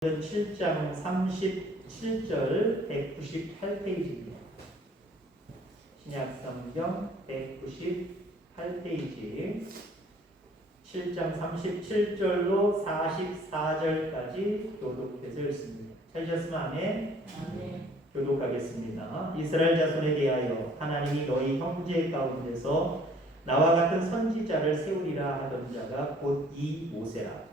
7장 37절 198페이지입니다. 신약성경 198페이지 7장 37절로 44절까지 교독해서 읽습니다. 찾으셨으면 아멘. 교독하겠습니다. 이스라엘 자손에 대하여 하나님이 너희 형제 가운데서 나와 같은 선지자를 세우리라 하던 자가 곧 이 모세라.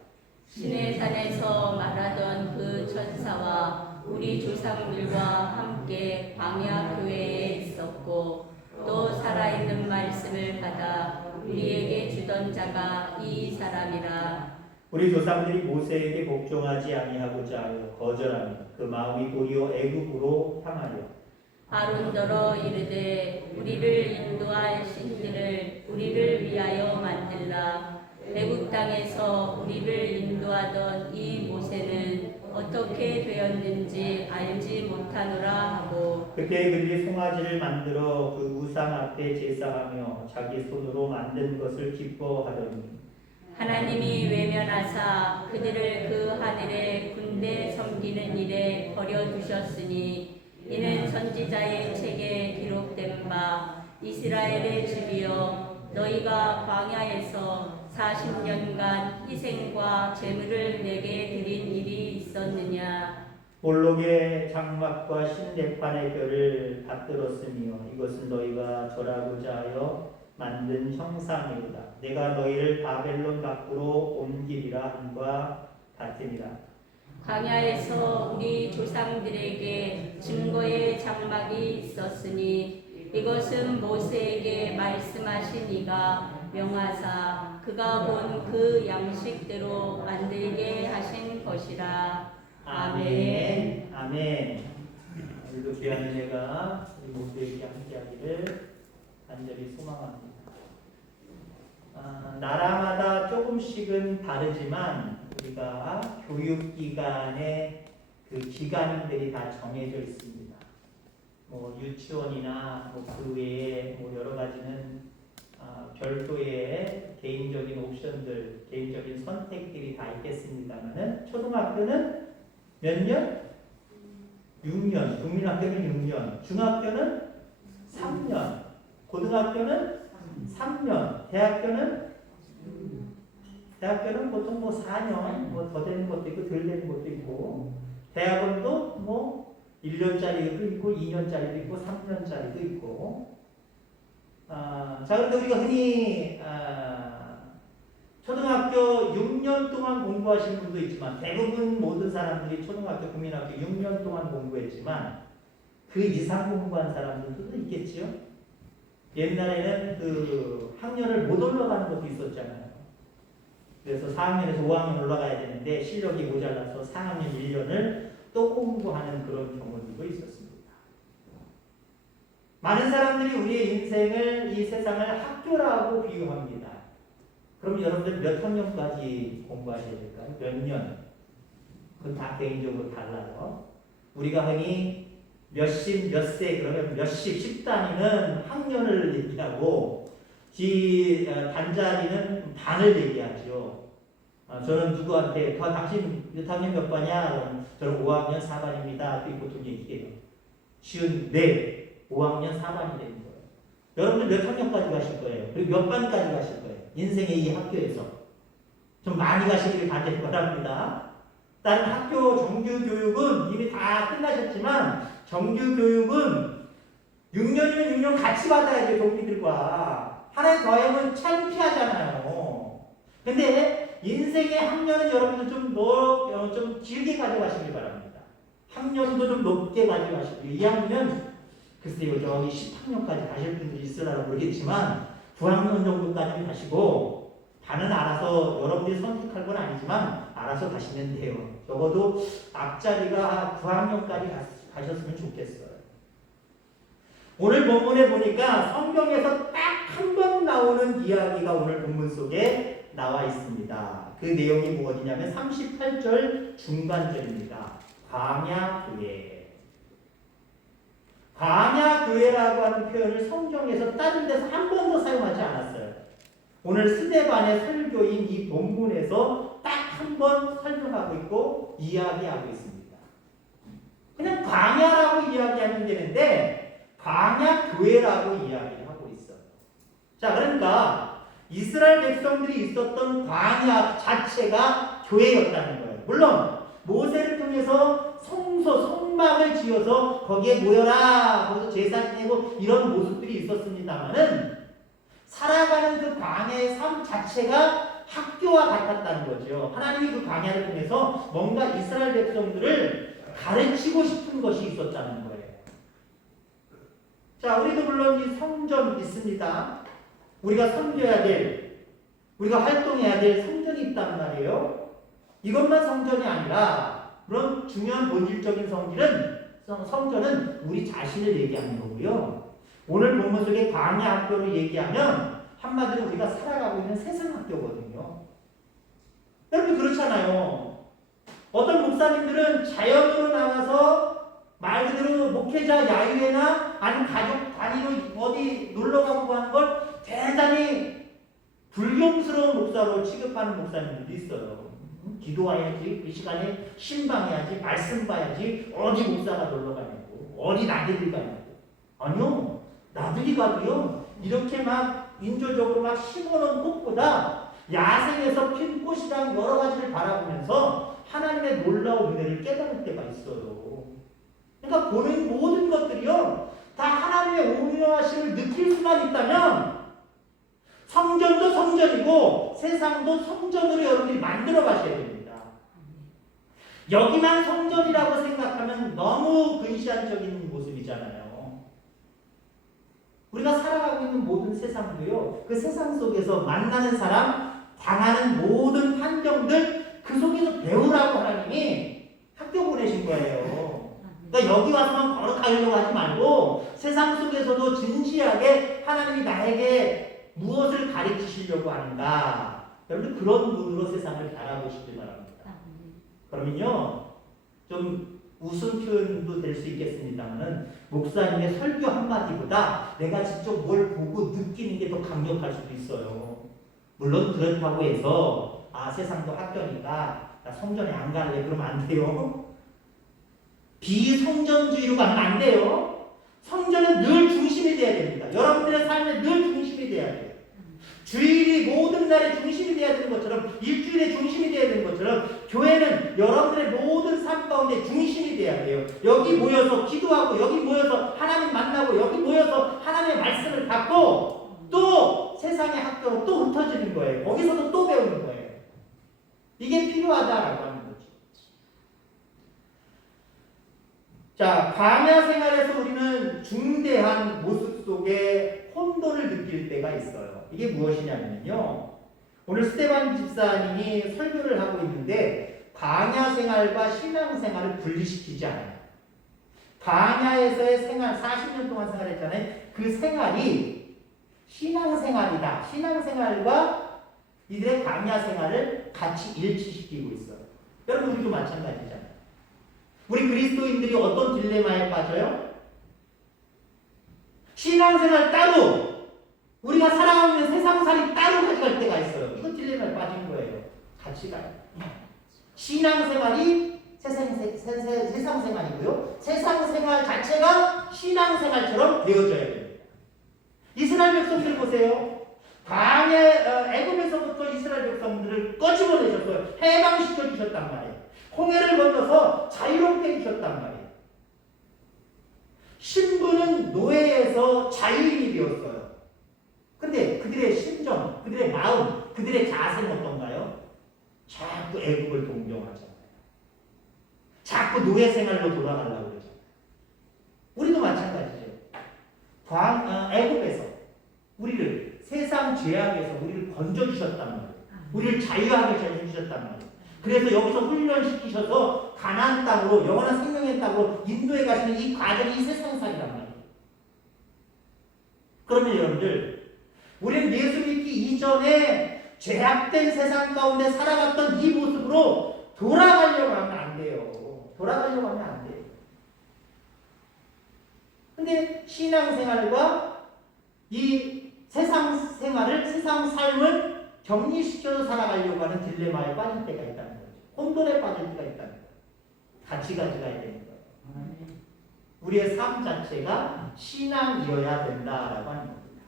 신의 산에서 말하던 그 천사와 우리 조상들과 함께 광야 교회에 있었고 또 살아있는 말씀을 받아 우리에게 주던 자가 이 사람이라. 우리 조상들이 모세에게 복종하지 아니하고자 하여 거절하며 그 마음이 도리어 애굽으로 향하여 아론더러 이르되 우리를 인도할 신들을 우리를 위하여 만들라. 애굽 땅에서 우리를 인도하던 이 모세는 어떻게 되었는지 알지 못하노라 하고 그때 그들이 송아지를 만들어 그 우상 앞에 제사하며 자기 손으로 만든 것을 기뻐하더니 하나님이 외면하사 그들을 그 하늘의 군대 섬기는 일에 버려두셨으니 이는 선지자의 책에 기록된 바 이스라엘의 집이여 너희가 광야에서 40년간 희생과 제물을 내게 드린 일이 있었느냐. 볼록의 장막과 신대판의 결을 받들었으며 이것은 너희가 절하고자 하여 만든 형상이로다. 내가 너희를 바벨론 밖으로 옮기리라 함과 같으니라. 광야에서 우리 조상들에게 증거의 장막이 있었으니 이것은 모세에게 말씀하신 이가 명하사 그가 본 그 양식대로 만들게 하신 것이라. 아멘. 아멘. 오늘도 귀한 은혜가 우리 모두에게 함께하기를 간절히 소망합니다. 나라마다 조금씩은 다르지만 우리가 교육기관의 그 기간들이 다 정해져 있습니다. 뭐 유치원이나 그 외에 뭐 여러 가지는 별도의 개인적인 옵션들, 개인적인 선택들이 다 있겠습니다만은 초등학교는 몇 년? 6년, 국민학교는 6년, 중학교는 3년, 고등학교는 3년, 대학교는 보통 뭐 4년, 뭐 더 되는 것도 있고 덜 되는 것도 있고, 대학원도 뭐 1년짜리도 있고 2년짜리도 있고 3년짜리도 있고. 자, 그런데 우리가 흔히 초등학교 6년 동안 공부하신 분도 있지만 대부분 모든 사람들이 초등학교, 국민학교 6년 동안 공부했지만 그 이상 공부한 사람들도 있겠지요. 옛날에는 그 학년을 못 올라가는 것도 있었잖아요. 그래서 4학년에서 5학년 올라가야 되는데 실력이 모자라서 4학년 1년을 또 공부하는 그런 경우들도 있었습니다. 많은 사람들이 우리의 인생을, 이 세상을 학교라고 비유합니다. 그럼 여러분들 몇 학년까지 공부하셔야 될까요? 몇 년? 그건 다 개인적으로 달라요. 우리가 흔히 몇십, 몇 세, 그러면 몇십, 10단위는 학년을 얘기하고 단자리는 반을 얘기하죠. 저는 누구한테 당신 몇 학년 몇 반이야? 저는 5학년 4반입니다. 그렇게 보통 얘기해요. 쉬운 5학년 4반이 되는 거예요. 여러분들 몇 학년까지 가실 거예요? 그리고 몇 반까지 가실 거예요? 인생의 이 학교에서. 좀 많이 가시길 간절히 바랍니다. 다른 학교 정규교육은 이미 다 끝나셨지만 정규교육은 6년이면 6년 같이 받아야 돼요. 동기들과. 하나에 더하면 창피하잖아요. 근데 인생의 학년은 여러분들 좀 길게 가져가시길 바랍니다. 학년도 좀 높게 가져가시고 2학년 글쎄요, 저기 10학년까지 가실 분들이 있으려고 모르겠지만 9학년 정도까지 가시고 반은 알아서 여러분들이 선택할 건 아니지만 알아서 가시면 돼요. 적어도 앞자리가 9학년까지 가셨으면 좋겠어요. 오늘 본문에 보니까 성경에서 딱 한 번 나오는 이야기가 오늘 본문 속에 나와 있습니다. 그 내용이 무엇이냐면 38절 중간절입니다. 광야교회. 광야교회라고 하는 표현을 성경에서 다른 데서 한 번도 사용하지 않았어요. 오늘 스데반의 설교인 이 본문에서 딱 한 번 설명하고 있고 이야기하고 있습니다. 그냥 광야라고 이야기하면 되는데 광야 교회라고 이야기를 하고 있어요. 자, 그러니까 이스라엘 백성들이 있었던 광야 자체가 교회였다는 거예요. 물론 모세를 통해서 성막을 지어서 거기에 모여라, 거기서 제사 지내고 이런 모습들이 있었습니다만은 살아가는 그 광야의 삶 자체가 학교와 같았다는 거죠. 하나님이 그 광야를 통해서 뭔가 이스라엘 백성들을 가르치고 싶은 것이 있었다는 거예요. 자, 우리도 물론 이 성전 있습니다. 우리가 섬겨야 될, 우리가 활동해야 될 성전이 있단 말이에요. 이것만 성전이 아니라 그런 중요한 본질적인 성전은 우리 자신을 얘기하는 거고요. 오늘 본문 속에 광야 학교를 얘기하면 한마디로 우리가 살아가고 있는 세상 학교거든요. 여러분 그렇잖아요. 어떤 목사님들은 자연으로 나와서 말 그대로 목회자 야유회나 아니면 가족 단위로 어디 놀러가고 하는 걸 대단히 불경스러운 목사로 취급하는 목사님들도 있어요. 기도해야지, 그 시간에 신방해야지, 말씀 봐야지, 어디 목사가 놀러 가냐고, 어디 나들이 가냐고. 아니요, 나들이 가도요, 이렇게 막 인조적으로 막 심어놓은 꽃보다 야생에서 핀 꽃이랑 여러 가지를 바라보면서 하나님의 놀라운 은혜를 깨달을 때가 있어요. 그러니까 보는 모든 것들이요, 다 하나님의 오묘하심을 느낄 수만 있다면 성전도 성전이고 세상도 성전으로 여러분들이 만들어 가셔야 됩니다. 여기만 성전이라고 생각하면 너무 근시안적인 모습이잖아요. 우리가 살아가고 있는 모든 세상도요, 그 세상 속에서 만나는 사람, 당하는 모든 환경들, 그 속에서 배우라고 하나님이 학교 보내신 거예요. 그러니까 여기 와서만 걸어가려고 하지 말고 세상 속에서도 진지하게 하나님이 나에게 무엇을 가르치시려고 하는가. 여러분 그런 눈으로 세상을 바라보시기 바랍니다. 그러면요, 좀 웃음 표현도 될 수 있겠습니다만은 목사님의 설교 한마디보다 내가 직접 뭘 보고 느끼는 게 더 강력할 수도 있어요. 물론 그렇다고 해서 세상도 학교니까 나 성전에 안 갈래 그러면 안 돼요. 비성전주의로 가면 안 돼요. 성전은 늘 중심이 돼야 됩니다. 여러분들의 삶에 늘 중심이 돼야 돼요. 주일이 모든 날의 중심이 돼야 되는 것처럼, 일주일의 중심이 돼야 되는 것처럼, 교회는 여러분들의 모든 삶 가운데 중심이 돼야 돼요. 여기 모여서 기도하고, 여기 모여서 하나님 만나고, 여기 모여서 하나님의 말씀을 받고, 또 세상의 학교로 또 흩어지는 거예요. 거기서도 또 배우는 거예요. 이게 필요하다라고 하는 거죠. 자, 광야 생활에서 우리는 중대한 모습 속에 혼돈을 느낄 때가 있어요. 이게 무엇이냐면요, 오늘 스테반 집사님이 설교를 하고 있는데 광야 생활과 신앙 생활을 분리시키지 않아요. 광야에서의 생활, 40년 동안 생활했잖아요. 그 생활이 신앙 생활이다. 신앙 생활과 이들의 광야 생활을 같이 일치시키고 있어요. 여러분 우리도 마찬가지잖아요. 우리 그리스도인들이 어떤 딜레마에 빠져요? 신앙생활 따로, 우리가 살아가고 있는 세상살이 따로 가져갈 때가 있어요. 이거 딜레마에 빠진 거예요. 같이 가요. 신앙생활이 세상생활이고요. 세상생활 자체가 신앙생활처럼 되어져야 됩니다. 이스라엘 백성들 보세요. 광야, 애굽에서부터 이스라엘 백성들을 꺼집어내셨어요. 해방시켜 주셨단 말이에요. 홍해를 건너서 자유롭게 해주셨단 말이에요. 신부는 노예에서 자유인이 되었어요. 근데 그들의 심정, 그들의 마음, 그들의 자세는 어떤가요? 자꾸 애굽을 동경하잖아요. 자꾸 노예 생활로 돌아가려고 그러잖아요. 우리도 마찬가지죠. 애굽에서 우리를, 세상 죄악에서 우리를 건져주셨단 말이에요. 우리를 자유하게 해주셨단 말이에요. 그래서 여기서 훈련시키셔서 가나안 땅으로, 영원한 생명의 땅으로 인도해 가시는 이 과정이 이 세상살이란 말이에요. 그러면 여러분들, 우리는 예수 믿기 이전에 죄악된 세상 가운데 살아갔던 이 모습으로 돌아가려고 하면 안 돼요. 돌아가려고 하면 안 돼요. 근데 신앙생활과 이 세상 생활을, 세상 삶을 격리시켜서 살아가려고 하는 딜레마에 빠질 때가 있다는 거예요. 혼돈에 빠질 때가 있다는 거예요. 같이 가져가야 되는 거예요. 우리의 삶 자체가 신앙이어야 된다라고 하는 겁니다.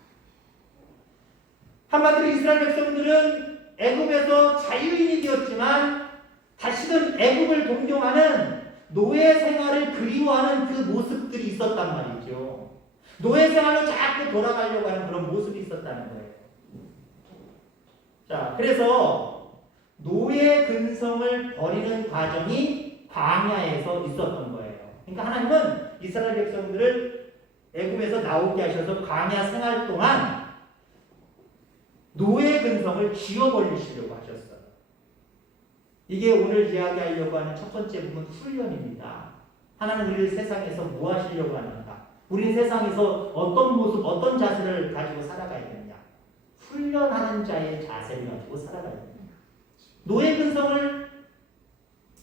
한마디로 이스라엘 백성들은 애굽에서 자유인이 되었지만 다시금 애굽을 동경하는 노예 생활을 그리워하는 그 모습들이 있었단 말이죠. 노예 생활로 자꾸 돌아가려고 하는 그런 모습이 있었다는 거예요. 자, 그래서 노예 근성을 버리는 과정이 광야에서 있었던 거예요. 그러니까 하나님은 이스라엘 백성들을 애굽에서 나오게 하셔서 광야 생활 동안 노예 근성을 지워버리시려고 하셨어요. 이게 오늘 이야기하려고 하는 첫 번째 부분 훈련입니다. 하나님 우리를 세상에서 뭐 하시려고 하는가? 우리 세상에서 어떤 모습, 어떤 자세를 가지고 살아가야 되느냐? 훈련하는 자의 자세를 가지고 살아가야 됩니다. 노예 근성을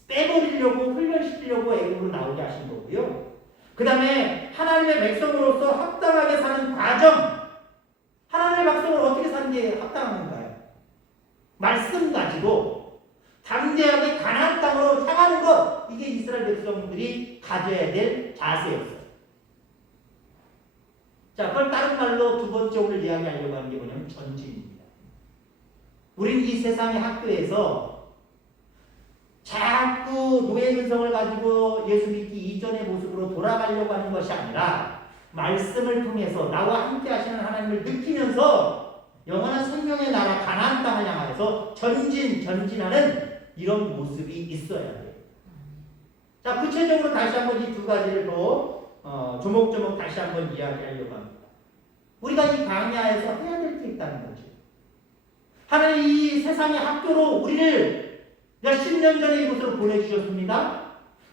빼버리려고 훈련시키려고 애굽으로 나오게 하신 거고요. 그 다음에 하나님의 백성으로서 합당하게 사는 과정, 하나님의 백성을 어떻게 사는 게 합당한가요? 말씀 가지고 담대하게 가나안 땅으로 향하는 것, 이게 이스라엘 백성들이 가져야 될 자세였어요. 자, 그걸 다른 말로 두 번째 오늘 이야기하려고 하는 게 뭐냐면 전진입니다. 우리는 이 세상의 학교에서 자꾸 노예 근성을 가지고 예수 믿기 이전의 모습으로 돌아가려고 하는 것이 아니라 말씀을 통해서 나와 함께 하시는 하나님을 느끼면서 영원한 생명의 나라 가나안 땅을 향해서 전진하는 이런 모습이 있어야 돼요. 자, 구체적으로 다시 한번 이 두 가지를 더 조목조목 다시 한번 이야기하려고 합니다. 우리가 이 광야에서 해야 될 게 있다는 거죠. 하나님 이 세상의 학교로 우리를 몇십 년 전에 이곳으로 보내주셨습니다.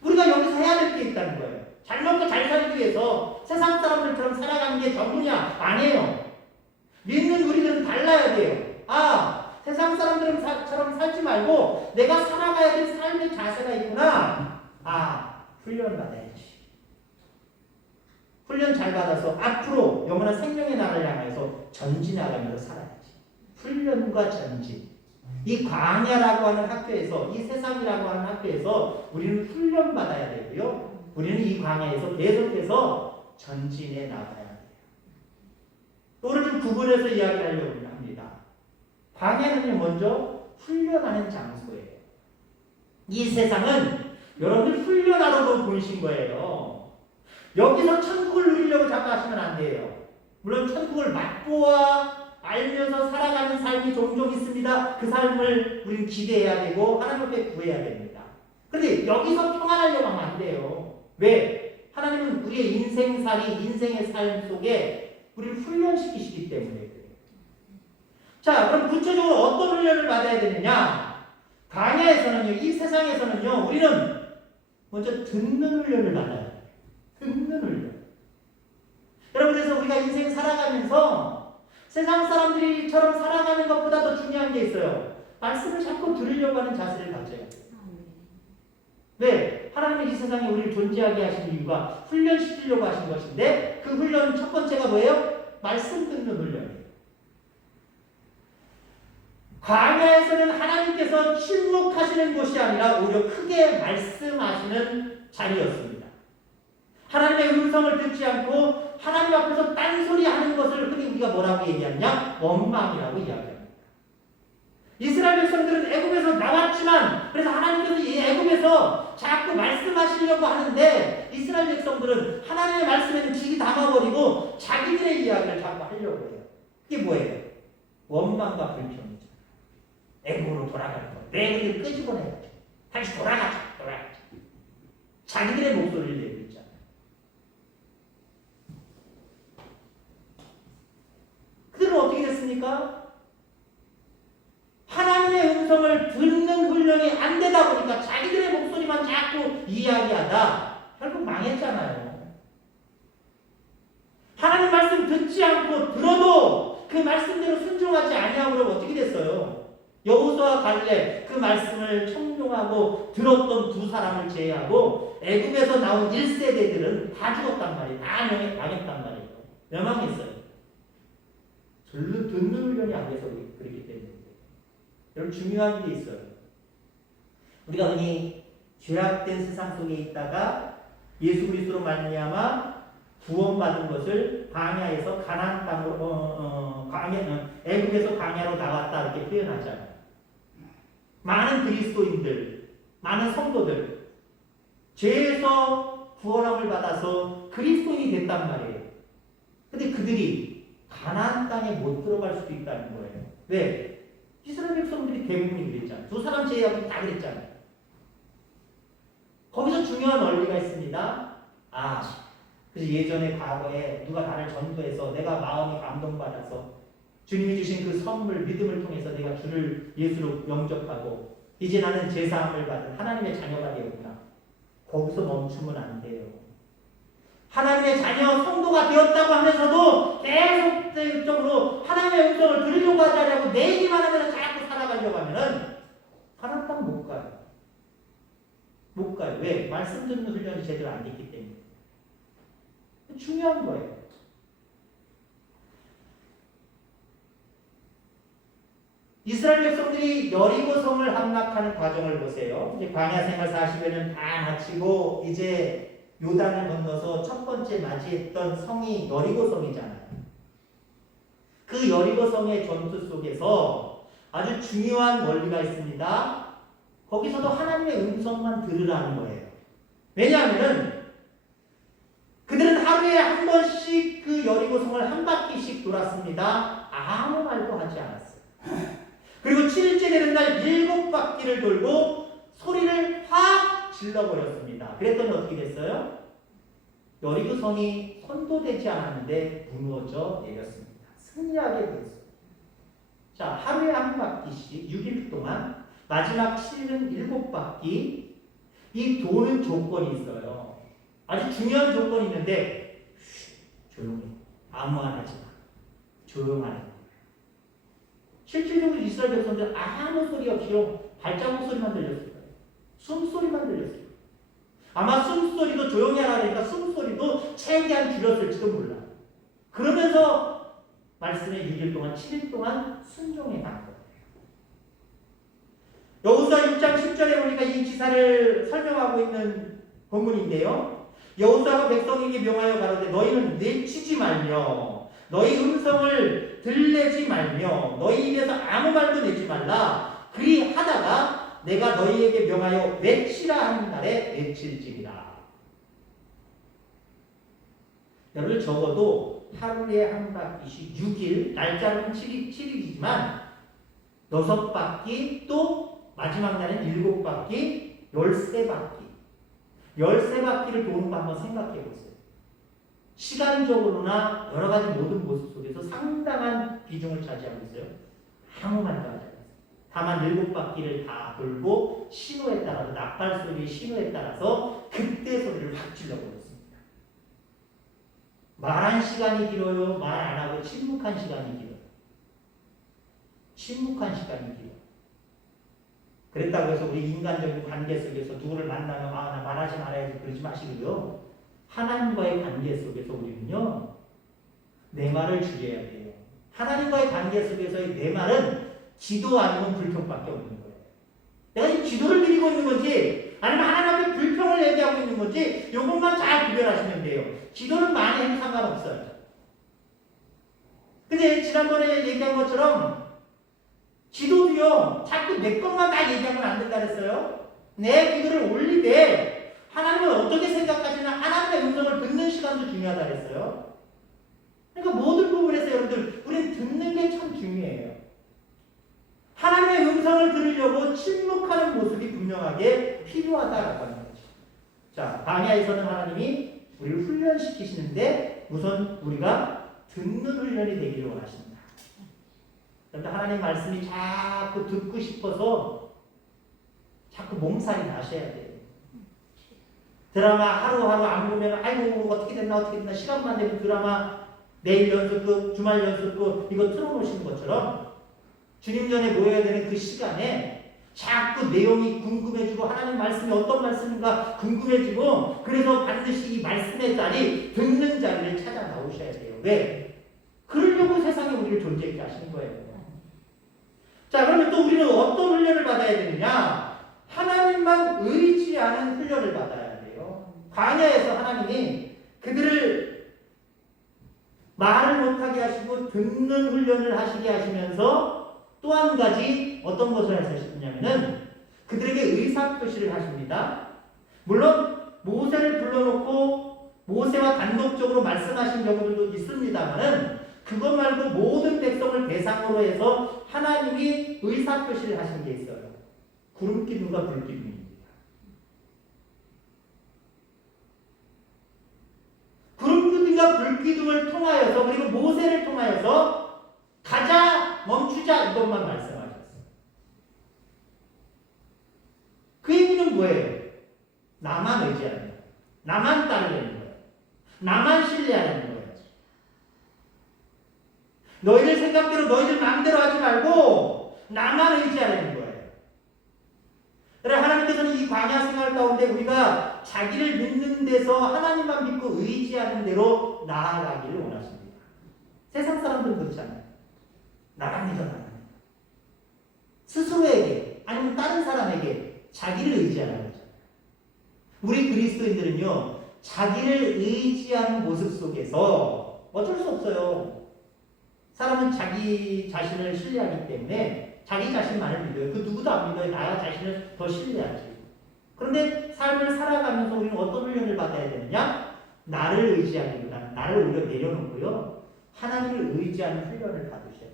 우리가 여기서 해야 될 게 있다는 거예요. 잘 먹고 잘 살기 위해서 세상 사람들처럼 살아가는 게 전부냐? 아니에요. 믿는 우리들은 달라야 돼요. 세상 사람들처럼 살지 말고 내가 살아가야 될 삶의 자세가 있구나. 훈련 받아야지. 훈련 잘 받아서 앞으로 영원한 생명의 나라를 향해서 전진하면서 살아야지. 훈련과 전진. 이 광야라고 하는 학교에서, 이 세상이라고 하는 학교에서 우리는 훈련 받아야 되고요. 우리는 이 광야에서 계속해서 전진해 나가야 돼요. 오늘 좀 구분해서 이야기하려고 합니다. 광야는요, 먼저 훈련하는 장소예요. 이 세상은 여러분들 훈련하러 보이신 거예요. 여기서 천국을 누리려고 자꾸 하시면 안 돼요. 물론 천국을 맛보아 알면서 살아가는 삶이 종종 있습니다. 그 삶을 우리는 기대해야 되고 하나님 앞에 구해야 됩니다. 그런데 여기서 평안하려고 하면 안 돼요. 왜? 하나님은 우리의 인생살이, 인생의 삶 속에 우리를 훈련시키시기 때문에 그래요. 자, 그럼 구체적으로 어떤 훈련을 받아야 되느냐? 광야에서는요, 이 세상에서는요, 우리는 먼저 듣는 훈련을 받아야 돼요. 듣는 훈련. 여러분, 그래서 우리가 인생 살아가면서 세상 사람들이처럼 살아가는 것보다 더 중요한 게 있어요. 말씀을 자꾸 들으려고 하는 자세를 가져야 돼요. 왜? 하나님은 이 세상에 우리를 존재하게 하신 이유가 훈련시키려고 하신 것인데 그 훈련 첫 번째가 뭐예요? 말씀 듣는 훈련이에요. 광야에서는 하나님께서 침묵하시는 곳이 아니라 오히려 크게 말씀하시는 자리였습니다. 하나님의 음성을 듣지 않고 하나님 앞에서 딴소리 하는 것을 흔히 우리가 뭐라고 얘기하냐? 원망이라고 이야기합니다. 이스라엘 백성들은 애굽에서 나왔지만 그래서 하나님께서 이 애굽에서 자꾸 말씀하시려고 하는데 이스라엘 백성들은 하나님의 말씀에는 귀 담아버리고 자기들의 이야기를 자꾸 하려고 해요. 이게 뭐예요? 원망과 불평이죠. 애굽으로 돌아갈 거. 내 일을 끄집어내야죠. 다시 돌아가자. 자기들의 목소리를 내고 있잖아요. 그들은 어떻게 됐습니까? 하나님의 음성을 듣는 훈련이 안 되다 보니까 자기들의 목소리만 자꾸 이야기하다 결국 망했잖아요. 하나님 말씀 듣지 않고 들어도 그 말씀대로 순종하지 아니하고 어떻게 됐어요? 여호수아 갈렙 그 말씀을 청종하고 들었던 두 사람을 제외하고 애굽에서 나온 1세대들은 다 죽었단 말이에요. 다 망했단 말이에요. 멸망했어요. 듣는 훈련이 안 돼서 그렇기 때문에. 여러분 중요한 게 있어요. 우리가 흔히 죄악된 세상 속에 있다가 예수 그리스도로 말미암아 구원받은 것을 광야에서 가나안 땅으로 애국에서 광야로 나왔다 이렇게 표현하잖아요. 많은 그리스도인들, 많은 성도들 죄에서 구원함을 받아서 그리스도인이 됐단 말이에요. 근데 그들이 가나안 땅에 못 들어갈 수도 있다는 거예요. 왜? 이스라엘 백성들이 대부분이 그랬잖아요. 두 사람 제외하고 다 그랬잖아요. 거기서 중요한 원리가 있습니다. 그래서 예전에 과거에 누가 나를 전도해서 내가 마음이 감동받아서 주님이 주신 그 선물, 믿음을 통해서 내가 주를 예수로 영접하고 이제 나는 제사함을 받은 하나님의 자녀가 되었구나. 거기서 멈추면 안 돼요. 하나님의 자녀, 성도가 되었다고 하면서도 계속적으로 하나님의 음성을 들으려고 하지 않냐고 내 얘기만 하면서 자꾸 살아가려고 하면은 하나님 땅 못 가요. 못 가요. 왜? 말씀 듣는 훈련이 제대로 안 됐기 때문에. 중요한 거예요. 이스라엘 백성들이 여리고성을 함락하는 과정을 보세요. 이제 광야 생활 40여 년 다 마치고 이제 요단을 건너서 첫 번째 맞이했던 성이 여리고성이잖아요. 그 여리고성의 전투 속에서 아주 중요한 원리가 있습니다. 거기서도 하나님의 음성만 들으라는 거예요. 왜냐하면 그들은 하루에 한 번씩 그 여리고성을 한 바퀴씩 돌았습니다. 아무 말도 하지 않았어요. 그리고 7일째 되는 날 7바퀴를 돌고 소리를 확 질러버렸습니다. 그랬더니 어떻게 됐어요? 여리고성이 선도되지 않았는데 무너져 내렸습니다. 승리하게 되었어요. 자, 하루에 한 바퀴씩 6일 동안 마지막 7일은 7바퀴 이 도는 조건이 있어요. 아주 중요한 조건이 있는데 조용히 아무 말 하지 마. 조용하게. 실질적으로 이스라엘 백성들 아무 소리 없이 발자국 소리만 들렸을 거예요. 숨소리만 들렸을 거예요. 아마 숨소리도 조용히 하라 그러니까 숨소리도 최대한 줄였을지도 몰라. 그러면서 말씀에 6일 동안 7일 동안 순종해 간 거예요. 여호수아 6장 10절에 보니까 이 기사를 설명하고 있는 본문인데요. 여호수아가 백성에게 명하여 가로되 너희는 내치지 말며 너희 음성을 들내지 말며 너희 입에서 아무 말도 내지 말라. 그리 하다가 내가 너희에게 명하여 외치라 하는 날에 외칠지니라. 여러분 적어도 하루에 한 바퀴씩 6일, 날짜는 7일이지만 6바퀴 또 마지막 날은 7바퀴, 13바퀴. 13바퀴를 도는 거 한번 생각해 보세요. 시간적으로나 여러 가지 모든 모습 속에서 상당한 비중을 차지하고 있어요. 아무 말도 하지 않았어요. 다만 7바퀴를 다 돌고 신호에 따라서 나팔 소리의 신호에 따라서 그때 소리를 확 질러버렸습니다. 말한 시간이 길어요? 말 안 하고 침묵한 시간이 길어요? 침묵한 시간이 길어요. 그랬다고 해서 우리 인간적인 관계 속에서 누구를 만나면 나 말하지 말아야지 그러지 마시고요. 하나님과의 관계 속에서 우리는요. 내 말을 줄여야 돼요. 하나님과의 관계 속에서의 내 말은 기도 아니면 불평밖에 없는 거예요. 내가 지금 기도를 드리고 있는 건지 아니면 하나님 앞에 불평을 얘기하고 있는 건지 이것만 잘 구별하시면 돼요. 기도는 많이 해도 상관없어요. 근데 지난번에 얘기한 것처럼 기도도요. 자꾸 내 것만 다 얘기하면 안 된다 그랬어요. 내 기도를 올리되 하나님은 어떻게 생각하시나 하나님의 음성을 듣는 시간도 중요하다 그랬어요. 그러니까 모든 부분에서 여러분들 우리는 듣는 게 참 중요해요. 하나님의 음성을 들으려고 침묵하는 모습이 분명하게 필요하다라고 하는 거죠. 자, 광야에서는 하나님이 우리를 훈련시키시는데 우선 우리가 듣는 훈련이 되기를 원하십니다. 그런데 하나님 말씀이 자꾸 듣고 싶어서 자꾸 몸살이 나셔야 돼요. 드라마 하루하루 안 보면 아이고 어떻게 됐나 시간만 되면 드라마 내일 연습극 주말 연습극 이거 틀어놓으시는 것처럼 주님 전에 모여야 되는 그 시간에 자꾸 내용이 궁금해지고 하나님 말씀이 어떤 말씀인가 궁금해지고 그래서 반드시 이 말씀의 자리 듣는 자리를 찾아 나오셔야 돼요. 왜? 그러려고 세상에 우리를 존재있게 하시는 거예요. 자, 그러면 또 우리는 어떤 훈련을 받아야 되느냐? 하나님만 의지하는 훈련을 받아야 돼요. 광야에서 하나님이 그들을 말을 못하게 하시고 듣는 훈련을 하시게 하시면서 또 한 가지 어떤 것을 하시냐면은 그들에게 의사표시를 하십니다. 물론 모세를 불러놓고 모세와 단독적으로 말씀하신 경우들도 있습니다만은 그것 말고 모든 백성을 대상으로 해서 하나님이 의사표시를 하신 게 있어요. 구름기둥과 불기둥입니다. 구름기둥과 불기둥을 통하여서 그리고 모세를 통하여서 가자 멈추자 이것만 말씀하셨어요. 그 얘기는 뭐예요? 나만 의지하는 거예요. 나만 따르는 거예요. 나만 신뢰하는 거예요. 너희들 생각대로 너희들 마음대로 하지 말고 나만 의지하는 거예요. 그래서 하나님께서는 이 광야 생활 가운데 우리가 자기를 믿는 데서 하나님만 믿고 의지하는 대로 나아가기를 원하십니다. 세상 사람들은 그렇잖아요. 나만 믿어 나만. 스스로에게 아니면 다른 사람에게 자기를 의지하는 거죠. 우리 그리스도인들은요, 자기를 의지하는 모습 속에서 어쩔 수 없어요. 사람은 자기 자신을 신뢰하기 때문에 자기 자신만을 믿어요. 그 누구도 안 믿어요. 나 자신을 더 신뢰하지. 그런데 삶을 살아가면서 우리는 어떤 훈련을 받아야 되느냐? 나를 의지하기보다 나를 오히려 내려놓고요. 하나님을 의지하는 훈련을 받으셔야 돼요.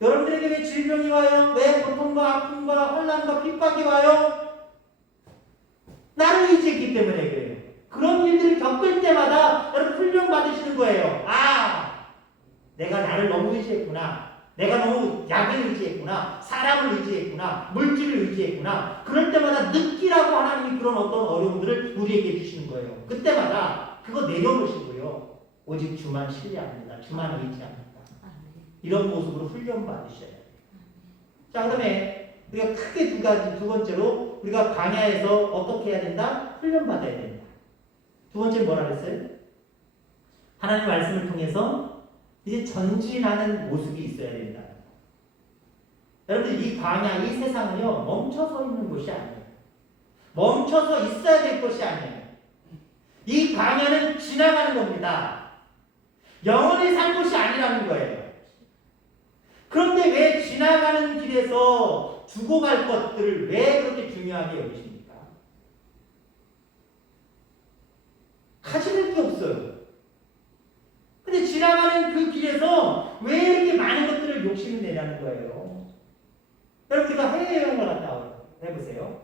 여러분들에게 왜 질병이 와요? 왜 고통과 아픔과 환난과 핍박이 와요? 나를 의지했기 때문에 그래요. 그런 일들을 겪을 때마다 여러분 훈련 받으시는 거예요. 아, 내가 나를 너무 의지했구나. 내가 너무 약을 의지했구나. 사람을 의지했구나. 물질을 의지했구나. 그럴 때마다 느끼라고 하나님이 그런 어떤 어려움들을 우리에게 주시는 거예요. 그때마다 그거 내려놓으시고요. 오직 주만 신뢰합니다. 주만 의지합니다. 이런 모습으로 훈련 받으셔야 돼요. 자, 그 다음에 우리가 크게 두 번째로 우리가 광야에서 어떻게 해야 된다? 훈련 받아야 된다. 두 번째 뭐라 그랬어요? 하나님 말씀을 통해서 이제 전진하는 모습이 있어야 된다. 여러분들 이 광야, 이 세상은요 멈춰서 있는 곳이 아니에요. 멈춰서 있어야 될 것이 아니에요. 이 광야는 지나가는 겁니다. 영원히 살 곳이 아니라는 거예요. 그런데 왜 지나가는 길에서 두고 갈 것들을 왜 그렇게 중요하게 여기십니까? 가지는 게 없어요. 근데 지나가는 그 길에서 왜 이렇게 많은 것들을 욕심을 내냐는 거예요. 여러분, 우리가 해외여행을 갔다 해보세요.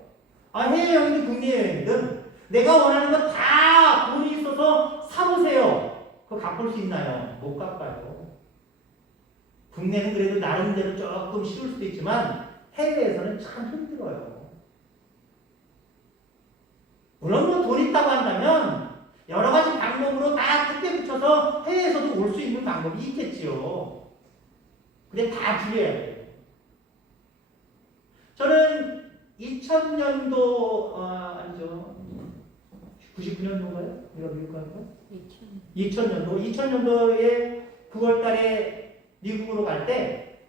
해외여행이든 국내여행이든 내가 원하는 거 다 돈이 있어서 사보세요. 그거 갚을 수 있나요? 못 갚아요. 국내는 그래도 나름대로 조금 쉬울 수도 있지만 해외에서는 참 힘들어요. 물론 뭐 돈 있다고 한다면 여러 가지 방법으로 다 택배 붙여서 해외에서도 올 수 있는 방법이 있겠지요. 근데 다 줄여야 돼요. 저는 2000년도 아니죠. 99년도인가요? 우리가 미국 간 거? 2000년도에 9월 달에 미국으로 갈 때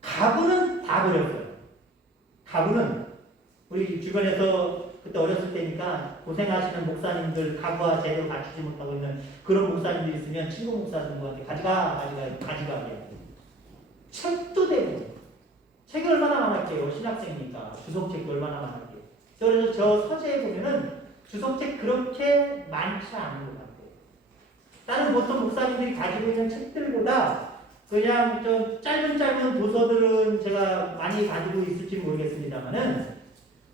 가구는 다 버렸어요. 가구는 우리 주변에서 그때 어렸을 때니까 고생하시는 목사님들 가구와 제대로 갖추지 못하고 있는 그런 목사님들 있으면 친구 목사님들한테 가져가 책도 되고 책이 얼마나 많았게요. 신학생이니까 주석책이 얼마나 많았게요. 그래서 저 서재에 보면은 주석책 그렇게 많지 않은 것 같아요. 다른 보통 목사님들이 가지고 있는 책들보다 그냥 좀 짧은 도서들은 제가 많이 가지고 있을지 모르겠습니다만은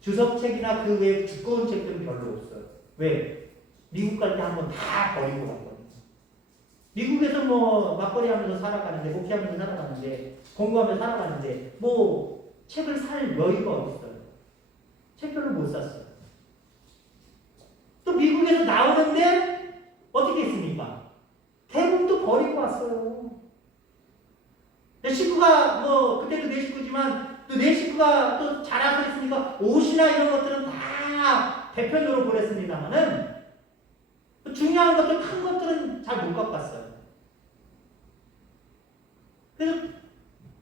주석책이나 그 외에 두꺼운 책들은 별로 없어요. 왜? 미국 갈 때 한번 다 버리고 갔거든요. 미국에서 뭐 맞벌이 하면서 살아가는데, 목회하면서 살아가는데, 공부하면서 살아가는데 뭐 책을 살 여유가 어딨어요. 책 별로 못 샀어요. 또 미국에서 나오는데 어떻게 했습니까? 대부분 또 버리고 왔어요. 내 식구가 뭐 그때도 내 식구지만 또 내 식구가 또 자라서 있으니까 옷이나 이런 것들은 다 배편으로 보냈습니다만은 중요한 것들, 큰 것들은 잘 못 갖고 왔어요. 그래서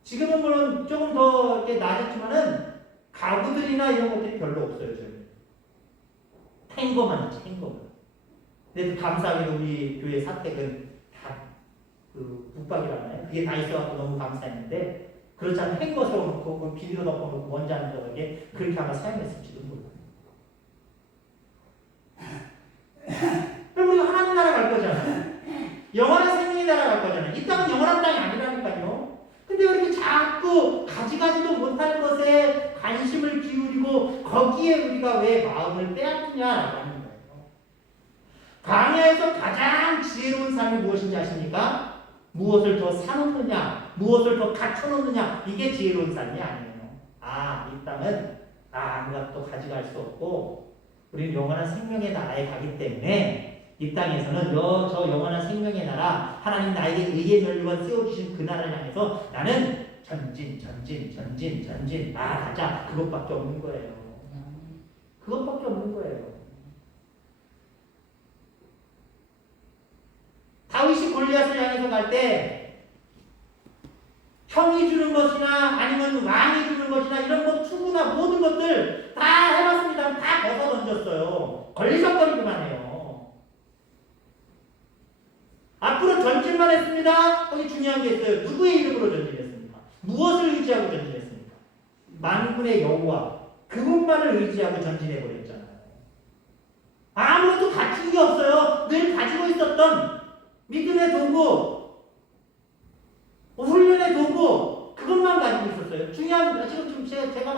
지금은 물론 조금 더 이렇게 낮았지만은 가구들이나 이런 것들이 별로 없어요. 저는 탱거만 있지, 탱거만. 근데 감사하게도 우리 교회 사택은 다 그 북박이라나요? 그게 다 있어갖고 너무 감사했는데 그렇지 않으면 탱거 세워놓고 그 비닐로 덮어놓고 먼지 안 들어가게 그렇게 아마 사용했을지도 몰라요. 그럼 우리가 하나님 나라 갈 거잖아요. 영원한 생명의 나라 갈 거잖아요. 이 땅은 영원한 땅이 아니라니까요. 근데 왜 이렇게 자꾸 가지가지도 못할 것에 관심을 기울이고 거기에 우리가 왜 마음을 빼앗느냐라고 하는 거예요. 광야에서 가장 지혜로운 삶이 무엇인지 아십니까? 무엇을 더 사놓느냐, 무엇을 더 갖춰놓느냐, 이게 지혜로운 삶이 아니에요. 이 땅은 아무것도 가져갈 수 없고 우리는 영원한 생명의 나라에 가기 때문에 이 땅에서는 저 영원한 생명의 나라, 하나님 나에게 의의 멸류관 세워주신 그 나라를 향해서 나는 전진 나아가자. 그것밖에 없는 거예요. 그것밖에 없는 거예요. 다윗이 골리앗을 향해서 갈 때 형이 주는 것이나 아니면 왕이 주는 것이나 이런 것 투구나 모든 것들 다 해봤습니다. 다 벗어 던졌어요. 걸리적거리기만 해요. 앞으로 전진만 했습니다. 거기 중요한 게 있어요. 누구의 이름으로 전진했습니까? 무엇을 의지하고 전진했습니까? 만군의 여호와 그분만을 의지하고 전진해버렸잖아요. 아무것도 갖춘 게 없어요. 늘 가지고 있었던 믿음의 도구, 훈련의 도구, 그것만 가지고 있었어요. 중요한, 지금 제가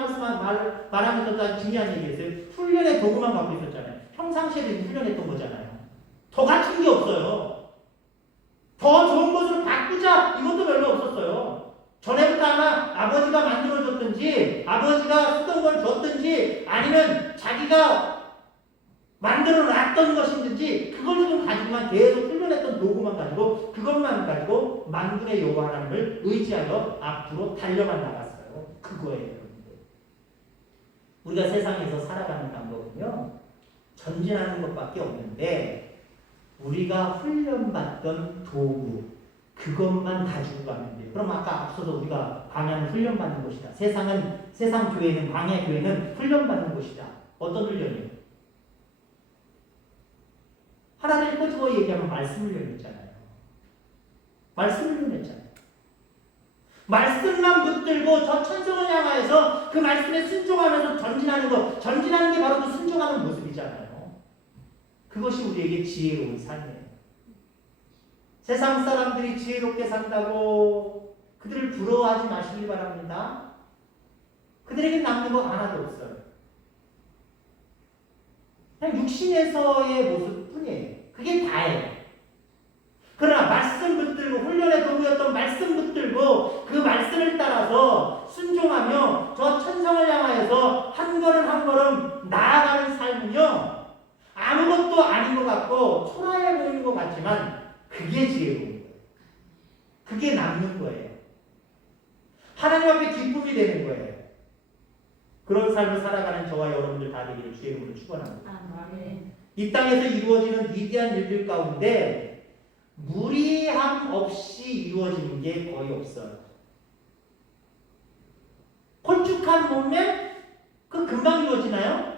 말하면서 중요한 얘기였어요. 훈련의 도구만 갖고 있었잖아요. 평상시에도 훈련했던 거잖아요. 더 갖춘 게 없어요. 더 좋은 것으로 바꾸자, 이것도 별로 없었어요. 전에부터 아마 아버지가 만들어줬든지, 아버지가 쓰던 걸 줬든지, 아니면 자기가 만들어 놨던 것인지 그걸 좀 가지고만 계속 훈련했던 도구만 가지고 그것만 가지고 만군의 여호와 하나님을 의지하여 앞으로 달려만 나갔어요. 그거예요. 여러분들. 우리가 세상에서 살아가는 방법은요. 전진하는 것밖에 없는데 우리가 훈련받던 도구 그것만 가지고 가면 돼요. 그럼 아까 앞서서 우리가 광야는 훈련받는 곳이다. 세상 교회는 광야 교회는 훈련받는 곳이다. 어떤 훈련이에요? 하나를 꺼지고 얘기하면 말씀을 연했잖아요. 말씀을 연했잖아요. 말씀만 붙들고 저 천성을 향하여서 그 말씀에 순종하면서 전진하는 것, 전진하는 게 바로 그 순종하는 모습이잖아요. 그것이 우리에게 지혜로운 삶이에요. 세상 사람들이 지혜롭게 산다고 그들을 부러워하지 마시기 바랍니다. 그들에게 남는 거 하나도 없어요. 그냥 육신에서의 모습뿐이에요. 그게 다예요. 그러나 말씀 붙들고 훈련의 도구였던 말씀 붙들고 그 말씀을 따라서 순종하며 저 천성을 향하여서 한 걸음 한 걸음 나아가는 삶은요 아무것도 아닌 것 같고 초라해 보이는 것 같지만 그게 지혜로운 거예요. 그게 남는 거예요. 하나님 앞에 기쁨이 되는 거예요. 그런 삶을 살아가는 저와 여러분들 다 되기를 주의 이름으로 축원합니다. 이 땅에서 이루어지는 위대한 일들 가운데 무리함 없이 이루어지는 게 거의 없어요. 홀쭉한 몸매? 그 금방 이루어지나요?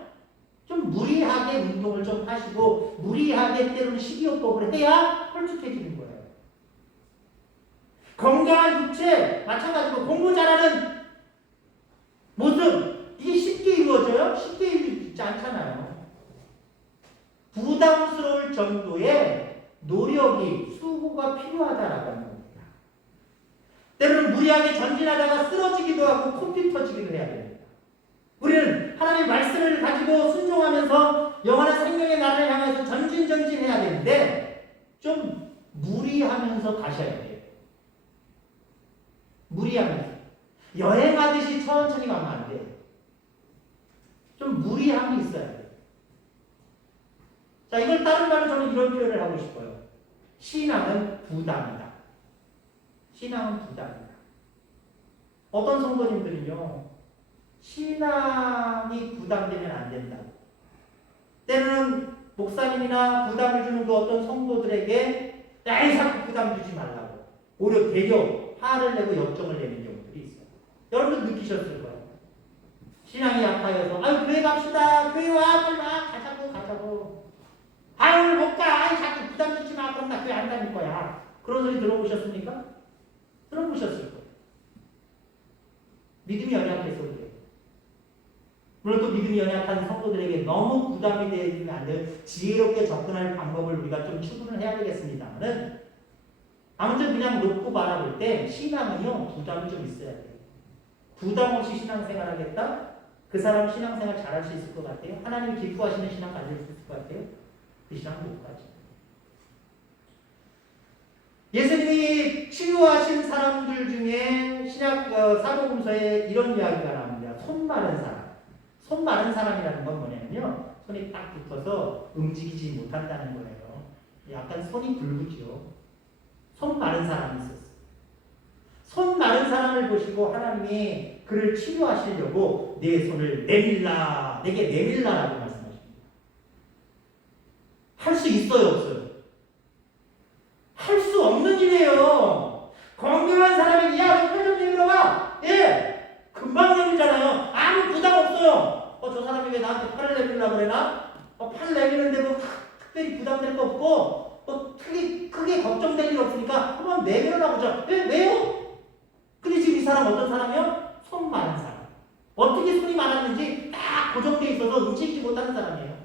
좀 무리하게 운동을 좀 하시고 무리하게 때로는 식이요법을 해야 홀쭉해지는 거예요. 건강한 육체 마찬가지로 공부 잘하는 모습 이게 쉽게 이루어져요? 쉽게 이루어지지 않잖아요. 부담스러울 정도의 노력이 수고가 필요하다라고 하는 겁니다. 때로는 무리하게 전진하다가 쓰러지기도 하고 코피 터지기도 해야 됩니다. 우리는 하나님의 말씀을 가지고 순종하면서 영원한 생명의 나라를 향해서 전진해야 되는데 좀 무리하면서 가셔야 돼요. 무리하면서 여행하듯이 천천히 가면 안 돼요. 좀 무리함이 있어야 돼요. 자, 이걸 다른 말로 저는 이런 표현을 하고 싶어요. 신앙은 부담이다. 신앙은 부담이다. 어떤 성도님들은요, 신앙이 부담되면 안 된다. 때로는 목사님이나 부담을 주는 그 어떤 성도들에게 야이 자꾸 부담 주지 말라고. 오히려 되려 화를 내고 역정을 내는 경우들이 있어요. 여러분도 느끼셨을 거예요. 신앙이 약하여서 아유 교회 갑시다. 교회 와 빨리 와 가자고. 아유 못 가. 아유 자꾸 부담 주지 마. 그럼 나 교회 안 다닐 거야. 그런 소리 들어보셨습니까? 들어보셨을 거예요. 믿음이 연약해서 그래요. 물론 또 믿음이 연약한 성도들에게 너무 부담이 되면 안 돼요. 지혜롭게 접근할 방법을 우리가 좀 추구를 해야 되겠습니다만은 아무튼 그냥 놓고 바라볼 때 신앙은요 부담이 좀 있어야 돼요. 부담 없이 신앙생활하겠다? 그 사람 신앙생활 잘할 수 있을 것 같아요? 하나님이 기뻐하시는 신앙 가질 수 있을 것 같아요? 그 신앙 못 가죠. 예수님이 치유하신 사람들 중에 사도금서에 이런 이야기가 나옵니다. 손 마른 사람. 손 마른 사람이라는 건 뭐냐면요. 손이 딱 붙어서 움직이지 못한다는 거예요. 약간 손이 굵으죠. 손 마른 사람이 있었어요. 손 마른 사람을 보시고 하나님이 그를 치유하시려고 내 손을 내밀라, 내게 내밀라라고 말씀하십니다. 할 수 있어요, 없어요? 할 수 없는 일이에요. 건강한 사람이 야, 팔 좀 내밀어봐. 예, 금방 내밀잖아요. 아무 부담 없어요. 저 사람이 왜 나한테 팔을 내밀려고 그러나? 팔 내미는데 뭐 특별히 부담될 거 없고 크게 걱정될 일 없으니까 한번 내밀어나 보자. 왜요? 근데 지금 이 사람 어떤 사람이요? 손 마른 사람. 어떻게 손이 많았는지 딱 고정되어 있어서 움직이지 못하는 사람이에요.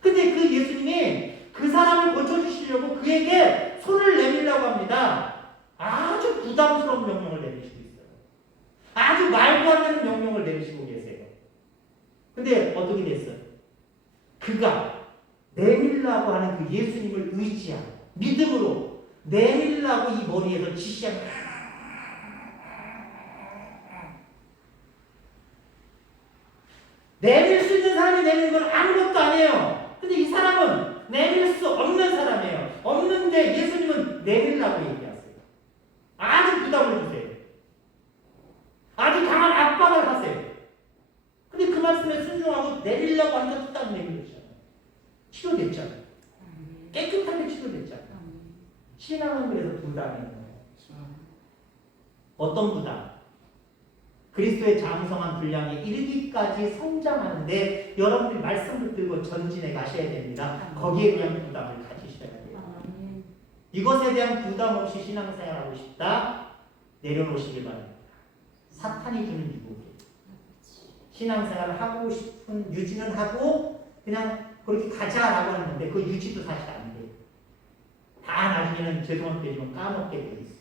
근데 그 예수님이 그 사람을 고쳐주시려고 그에게 손을 내밀려고 합니다. 아주 부담스러운 명령을 내리시고 있어요. 아주 말도 안 되는 명령을 내리시고 계세요. 근데 어떻게 됐어요? 그가 내밀라고 하는 그 예수님을 의지하고 믿음으로 내밀라고 이 머리에서 지시한 내밀 수 있는 사람이 내미는 건 아무것도 아니에요. 근데 이 사람은 내밀 수 없는 사람이에요. 없는데 예수님은 내밀라고 얘기하세요. 아주 부담을 주세요. 아주 강한 압박을 하세요. 근데 그 말씀에 순종하고 내밀려고 하니까 딱 내밀었잖아요. 치료됐잖아요. 깨끗하게 치료됐잖아요. 신앙은 그래서 부담이에요. 어떤 부담? 그리스도의 장성한 분량에 이르기까지 성장하는데 여러분들이 말씀 붙들고 전진해 가셔야 됩니다. 거기에 대한 부담을 가지셔야 돼요. 이것에 대한 부담 없이 신앙생활하고 싶다? 내려놓으시길 바랍니다. 사탄이 주는 유혹이에요. 신앙생활을 하고 싶은 유지는 하고 그냥 그렇게 가자라고 하는 건데 그 유지도 사실 안 돼요. 다 나중에는 죄송한 표현이지만 까먹게 되어 있어요.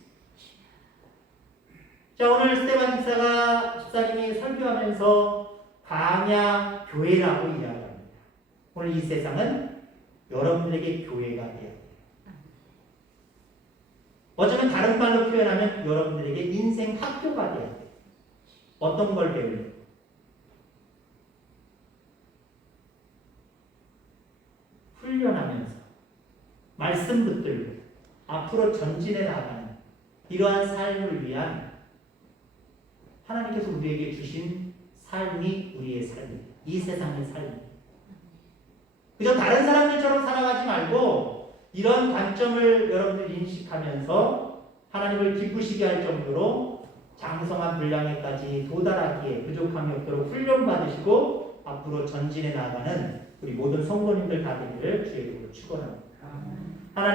자, 오늘 스테반 집사님이 설교하면서 광야 교회라고 이야기합니다. 오늘 이 세상은 여러분들에게 교회가 되어야 돼요. 어쩌면 다른 말로 표현하면 여러분들에게 인생 학교가 되어야 돼요. 어떤 걸 배우려고? 훈련하면서 말씀 붙들고 앞으로 전진해 나가는 이러한 삶을 위한 하나님께서 우리에게 주신 삶이 우리의 삶입니다. 이 세상의 삶입니다. 그저 다른 사람들처럼 살아가지 말고 이런 관점을 여러분들 인식하면서 하나님을 기쁘시게 할 정도로 장성한 분량에까지 도달하기에 부족함이 없도록 훈련받으시고 앞으로 전진해 나가는 우리 모든 성도님들 다 되기를 주의 이름으로 축원합니다. 하나님